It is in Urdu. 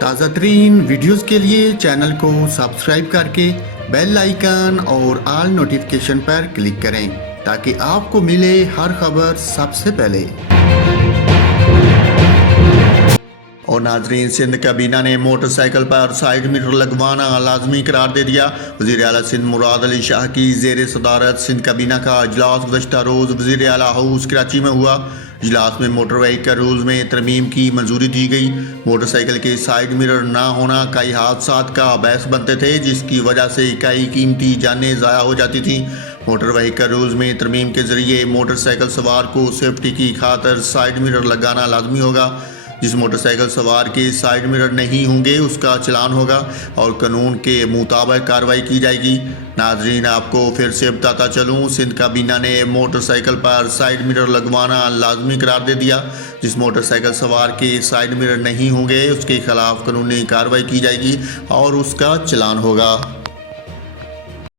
تازہ ترین ویڈیوز کے لیے چینل کو سبسکرائب کر کے بیل آئیکن اور آل نوٹیفیکیشن پر کلک کریں تاکہ آپ کو ملے ہر خبر سب سے پہلے۔ اور ناظرین، سندھ کابینہ نے موٹر سائیکل پر سائیڈ میٹر لگوانا لازمی قرار دے دیا۔ وزیر اعلیٰ سندھ مراد علی شاہ کی زیر صدارت سندھ کابینہ کا اجلاس گزشتہ روز وزیر اعلیٰ ہاؤس کراچی میں ہوا۔ اجلاس میں موٹر وہیکل رولز میں ترمیم کی منظوری دی گئی۔ موٹر سائیکل کے سائیڈ میرر نہ ہونا کئی حادثات کا باعث بنتے تھے، جس کی وجہ سے کئی قیمتی جانیں ضائع ہو جاتی تھیں۔ موٹر وہیکل رولز میں ترمیم کے ذریعے موٹر سائیکل سوار کو سیفٹی کی خاطر سائیڈ میرر لگانا لازمی ہوگا۔ جس موٹر سائیکل سوار کے سائیڈ میرر نہیں ہوں گے اس کا چلان ہوگا اور قانون کے مطابق کارروائی کی جائے گی۔ ناظرین، آپ کو پھر سے بتاتا چلوں، سندھ کابینہ نے موٹر سائیکل پر سائیڈ میرر لگوانا لازمی قرار دے دیا۔ جس موٹر سائیکل سوار کے سائیڈ میرر نہیں ہوں گے اس کے خلاف قانونی کارروائی کی جائے گی اور اس کا چلان ہوگا۔